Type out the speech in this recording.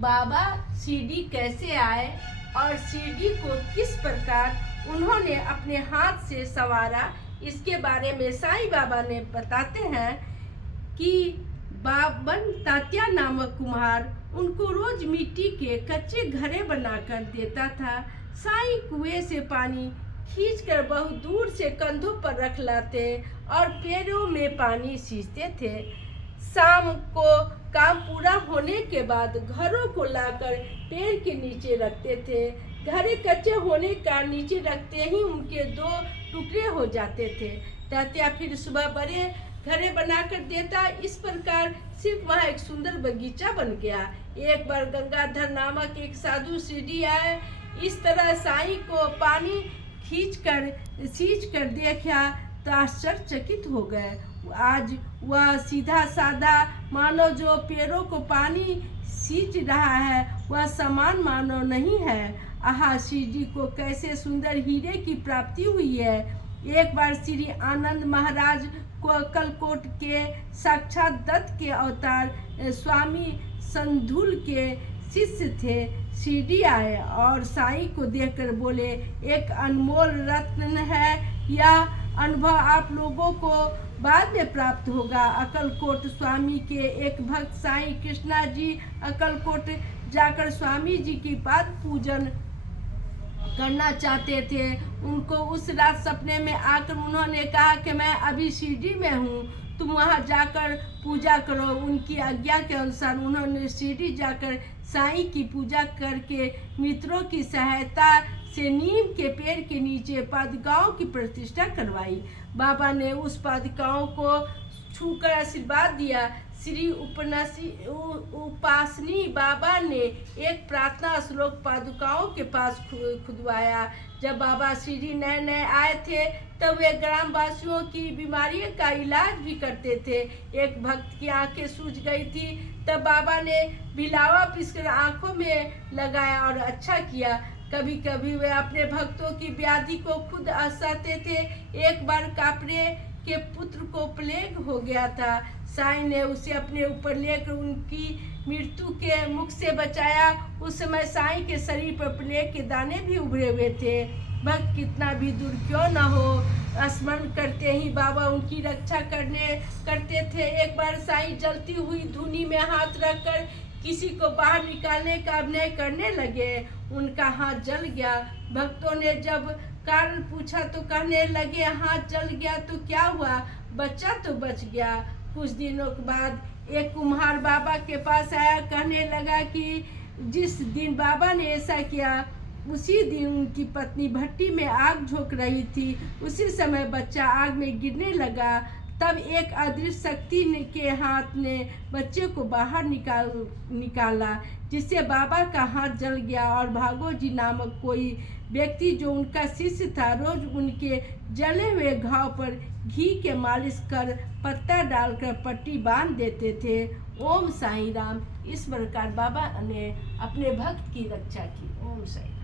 बाबा शिरडी कैसे आए और शिरडी को किस प्रकार उन्होंने अपने हाथ से संवारा, इसके बारे में साईं बाबा ने बताते हैं कि बाबन तात्या नामक कुम्हार उनको रोज मिट्टी के कच्चे घड़े बनाकर देता था। साईं कुएं से पानी खींचकर बहुत दूर से कंधों पर रख लाते और पैरों में पानी सींचते थे। शाम को काम पूरा होने के बाद घरों को लाकर पेड़ के नीचे रखते थे। घड़े कच्चे होने का नीचे रखते ही उनके दो टुकड़े हो जाते थे। तात्या फिर सुबह बड़े घड़े बनाकर देता। इस प्रकार सिर्फ वहाँ एक सुंदर बगीचा बन गया। एक बार गंगाधर नामक एक साधु शिरडी आए। इस तरह साईं को पानी सींच कर देखा तो आश्चर्यचकित हो गए। आज वह सीधा साधा मानव जो पेड़ों को पानी सींच रहा है, वह समान मानव नहीं है। आहा, शिरडी को कैसे सुंदर हीरे की प्राप्ति हुई है। एक बार श्री आनंद महाराज को अक्कलकोट के साक्षात दत्त के अवतार स्वामी संधुल के शिष्य थे। शिरडी आए और साईं को देखकर बोले, एक अनमोल रत्न है, यह अनुभव आप लोगों को बाद में प्राप्त होगा। अक्कलकोट स्वामी के एक भक्त साईं कृष्णा जी अक्कलकोट जाकर स्वामी जी की पाद पूजन करना चाहते थे। उनको उस रात सपने में आकर उन्होंने कहा कि मैं अभी शिरडी में हूँ, तुम वहाँ जाकर पूजा करो। उनकी आज्ञा के अनुसार उन्होंने शिरडी जाकर साईं की पूजा करके मित्रों की सहायता से नीम के पेड़ के नीचे पादुकाओं की प्रतिष्ठा करवाई। बाबा ने उस पादुकाओं को छूकर आशीर्वाद दिया। श्री उपासनी बाबा ने एक प्रार्थना श्लोक पादुकाओं के पास खुदवाया। जब बाबा शिरडी नए नए आए थे तब वे ग्रामवासियों की बीमारियों का इलाज भी करते थे। एक भक्त की आंखें सूज गई थी, तब बाबा ने बिलावा पीसकर आंखों में लगाया और अच्छा किया। कभी कभी वे अपने भक्तों की व्याधि को खुद सहते थे। एक बार कापरे के पुत्र को प्लेग हो गया था। साईं ने उसे अपने ऊपर लेकर उनकी मृत्यु के मुख से बचाया। उस समय साईं के शरीर पर प्लेग के दाने भी उभरे हुए थे। भक्त कितना भी दूर क्यों न हो, स्मरण करते ही बाबा उनकी रक्षा करते थे। एक बार साईं जलती हुई धूनी में हाथ रखकर किसी को बाहर निकालने का अभिनय करने लगे। उनका हाथ जल गया। भक्तों ने जब कारण पूछा तो कहने लगे, हाथ जल गया तो क्या हुआ, बच्चा तो बच गया। कुछ दिनों के बाद एक कुम्हार बाबा के पास आया। कहने लगा कि जिस दिन बाबा ने ऐसा किया उसी दिन उनकी पत्नी भट्टी में आग झोंक रही थी। उसी समय बच्चा आग में गिरने लगा। तब एक अदृश्य शक्ति के हाथ ने बच्चे को बाहर निकाला, जिससे बाबा का हाथ जल गया। और भागो जी नामक कोई व्यक्ति जो उनका शिष्य था, रोज उनके जले हुए घाव पर घी के मालिश कर पत्ता डालकर पट्टी बांध देते थे। ओम साईं राम। इस प्रकार बाबा ने अपने भक्त की रक्षा की। ओम साईं।